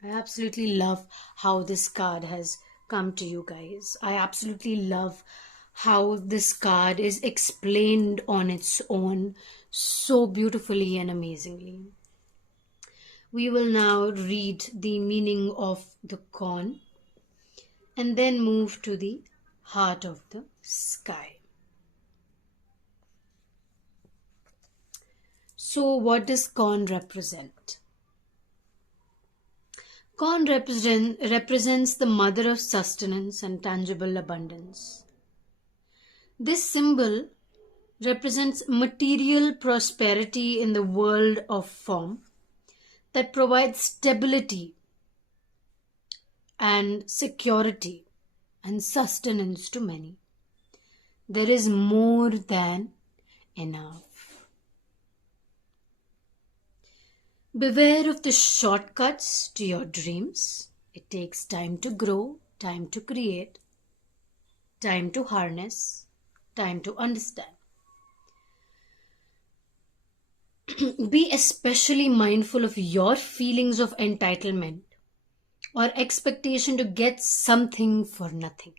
I absolutely love how this card has come to you guys. I absolutely love how this card is explained on its own so beautifully and amazingly. We will now read the meaning of the corn and then move to the heart of the sky. So what does corn represent? Corn represents the mother of sustenance and tangible abundance. This symbol represents material prosperity in the world of form that provides stability and security and sustenance to many. There is more than enough. Beware of the shortcuts to your dreams. It takes time to grow, time to create, time to harness, time to understand. Be especially mindful of your feelings of entitlement or expectation to get something for nothing.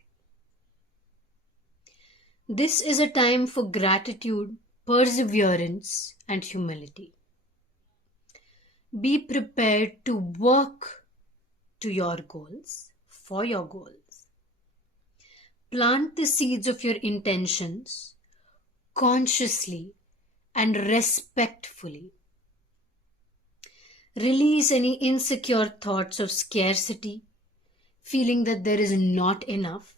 This is a time for gratitude, perseverance, and humility. Be prepared to work to your goals, for your goals. Plant the seeds of your intentions consciously and respectfully. Release any insecure thoughts of scarcity, feeling that there is not enough,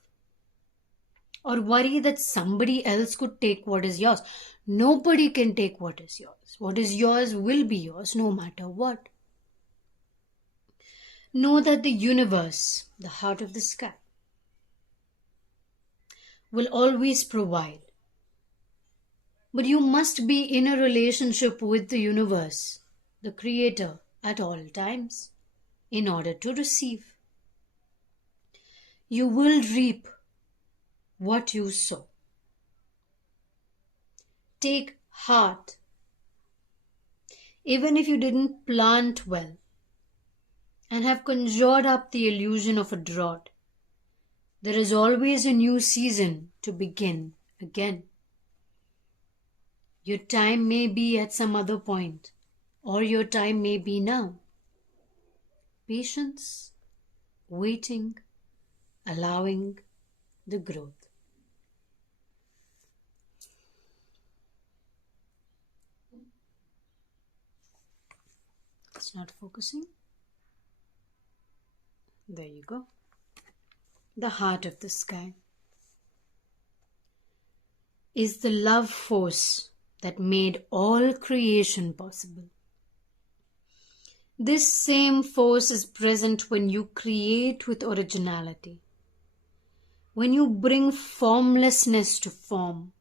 or worry that somebody else could take what is yours. Nobody can take what is yours. What is yours will be yours no matter what. Know that the universe, the heart of the sky, will always provide. But you must be in a relationship with the universe, the creator, at all times in order to receive. You will reap what you sow. Take heart. Even if you didn't plant well and have conjured up the illusion of a drought, there is always a new season to begin again. Your time may be at some other point, or your time may be now. Patience, waiting, allowing the growth. It's not focusing. There you go. The heart of the sky is the love force that made all creation possible. This same force is present when you create with originality, when you bring formlessness to form,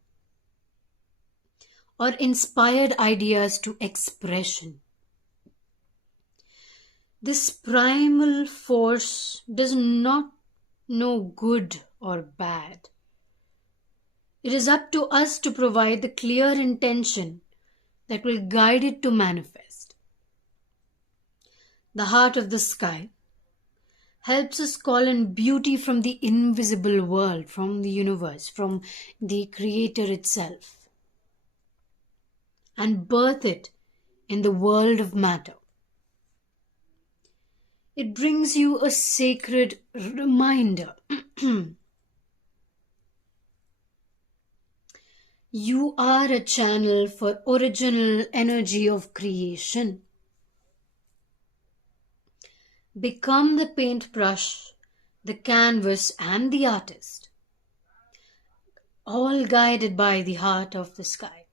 or inspired ideas to expression. This primal force does not know good or bad. It is up to us to provide the clear intention that will guide it to manifest. The heart of the sky helps us call in beauty from the invisible world, from the universe, from the Creator itself, and birth it in the world of matter. It brings you a sacred reminder. You are a channel for original energy of creation. Become the paintbrush, the canvas, and the artist, all guided by the heart of the sky.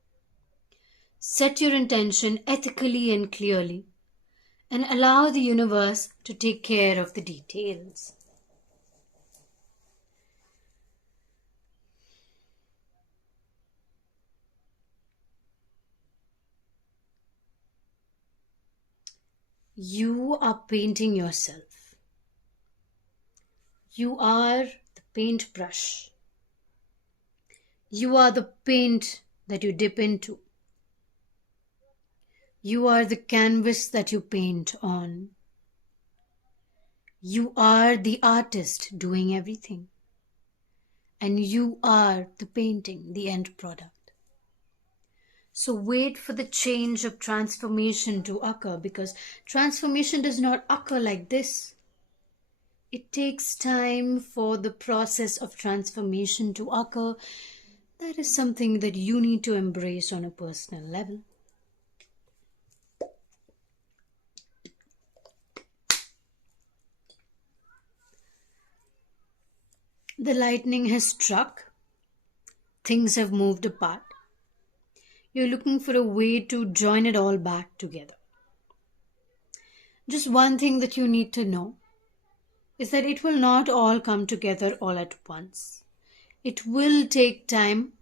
Set your intention ethically and clearly, and allow the universe to take care of the details. You are painting yourself. You are the paintbrush. You are the paint that you dip into. You are the canvas that you paint on. You are the artist doing everything. And you are the painting, the end product. So wait for the change of transformation to occur, because transformation does not occur like this. It takes time for the process of transformation to occur. That is something that you need to embrace on a personal level. The lightning has struck. Things have moved apart. You're looking for a way to join it all back together. Just one thing that you need to know is that it will not all come together all at once. It will take time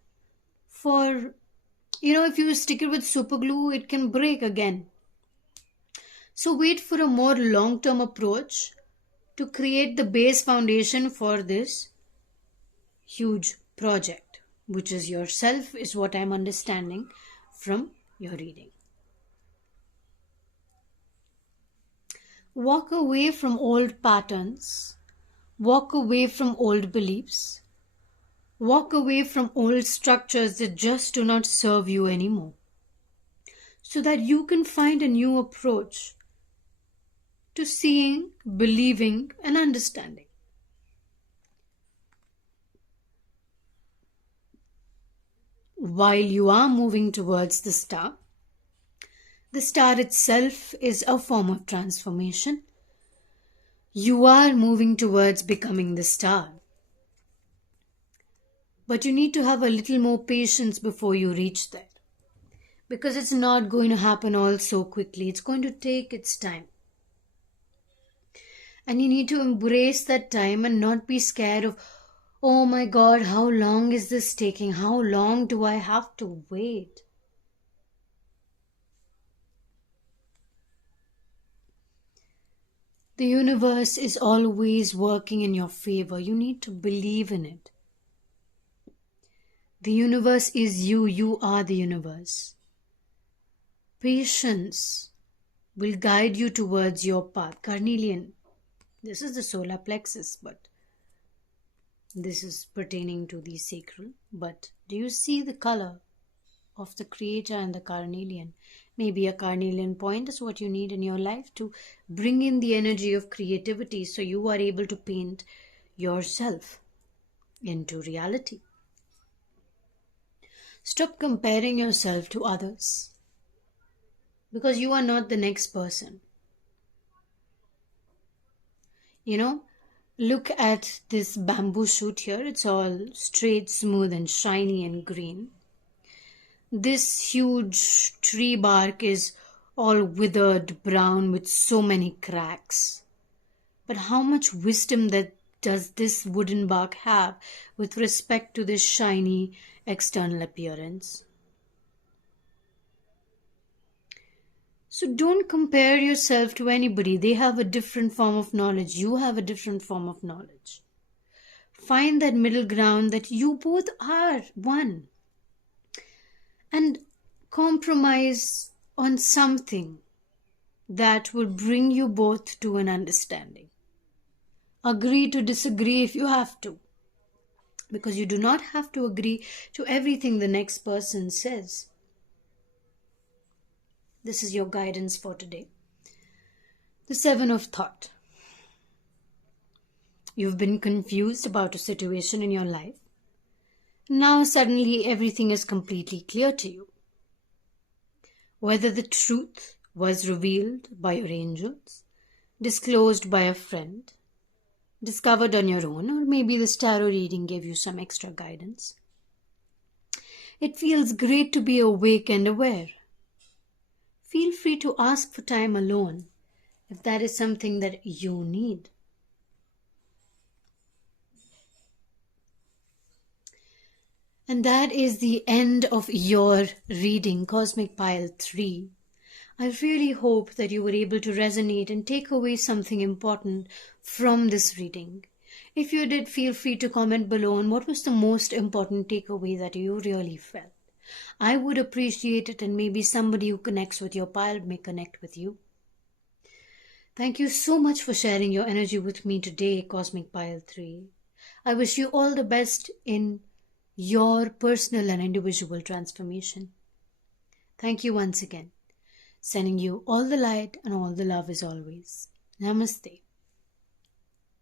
for, if you stick it with super glue, it can break again. So wait for a more long term approach to create the base foundation for this huge project, which is yourself, is what I'm understanding from your reading. Walk away from old patterns, walk away from old beliefs, walk away from old structures that just do not serve you anymore, so that you can find a new approach to seeing, believing, and understanding. While you are moving towards the star itself is a form of transformation. You are moving towards becoming the star. But you need to have a little more patience before you reach there. Because it's not going to happen all so quickly. It's going to take its time. And you need to embrace that time and not be scared of, oh my God, how long is this taking? How long do I have to wait? The universe is always working in your favor. You need to believe in it. The universe is you. You are the universe. Patience will guide you towards your path. Carnelian. This is the solar plexus, but this is pertaining to the sacral. But do you see the color of the creator and the carnelian? Maybe a carnelian point is what you need in your life to bring in the energy of creativity so you are able to paint yourself into reality. Stop comparing yourself to others because you are not the next person. Look at this bamboo shoot here. It's all straight, smooth, and shiny and green. This huge tree bark is all withered brown with so many cracks. But how much wisdom does this wooden bark have with respect to this shiny external appearance? So don't compare yourself to anybody. They have a different form of knowledge. You have a different form of knowledge. Find that middle ground that you both are one. And compromise on something that will bring you both to an understanding. Agree to disagree if you have to. Because you do not have to agree to everything the next person says. This is your guidance for today. The Seven of Thought. You've been confused about a situation in your life. Now suddenly everything is completely clear to you. Whether the truth was revealed by your angels, disclosed by a friend, discovered on your own, or maybe the tarot reading gave you some extra guidance. It feels great to be awake and aware. Feel free to ask for time alone if that is something that you need. And that is the end of your reading, Cosmic Pile 3. I really hope that you were able to resonate and take away something important from this reading. If you did, feel free to comment below on what was the most important takeaway that you really felt. I would appreciate it, and maybe somebody who connects with your pile may connect with you. Thank you so much for sharing your energy with me today, Cosmic Pile 3. I wish you all the best in your personal and individual transformation. Thank you once again. Sending you all the light and all the love as always. Namaste.